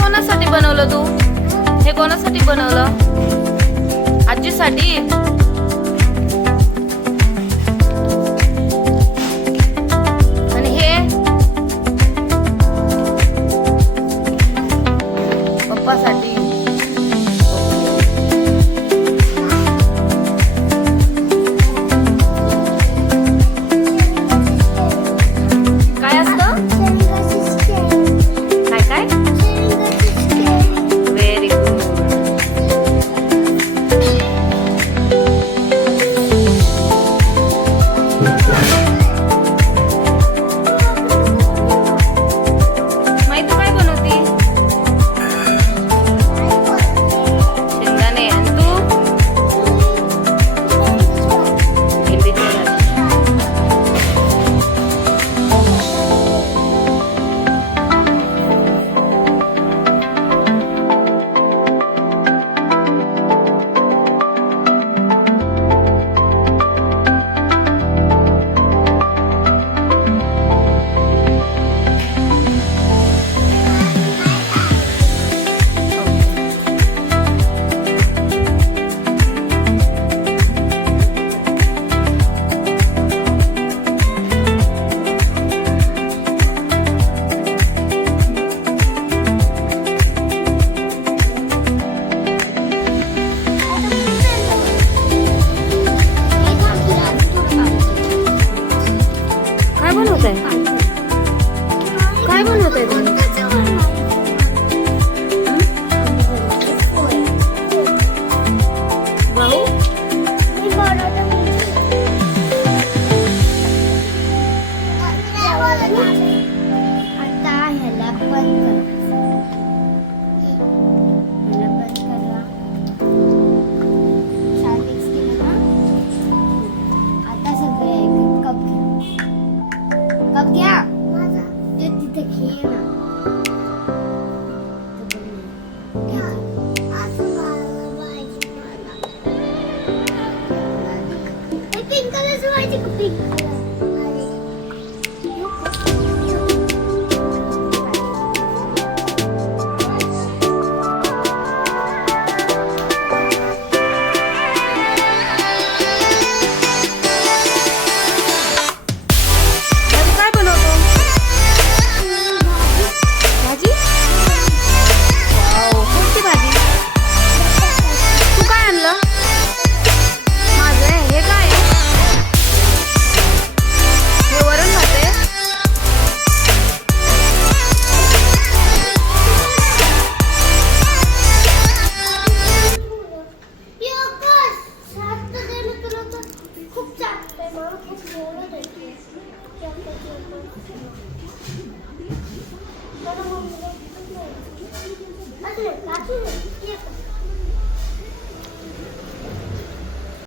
कोणासाठी बनवलं तू? हे कोणासाठी बनवलं? आजीसाठी? आणि हे पप्पासाठी. काय असतं? काय काय? Very good. माहिती काय बनवती? शेंगदाणे. आणि तू? भेंडीची भाजी. काय बनवत आहे? काय बनवत आहे तुम्ही? भाऊ? आता ह्याला बंद करा. छान मिक्स केलं ना. आता सगळे एक कप घ्या. ते तिथे घे ना. पिंक कलरचं पाहिजे का? Pink colour. काय बनवतो? भाजी? वाव, कोणती भाजी? तू काय आणलं? माझं आहे. हे काय आहे? हे वरण भात आहे. खूप चालतंय मला. खूप बोलत होती. मला मम्मीला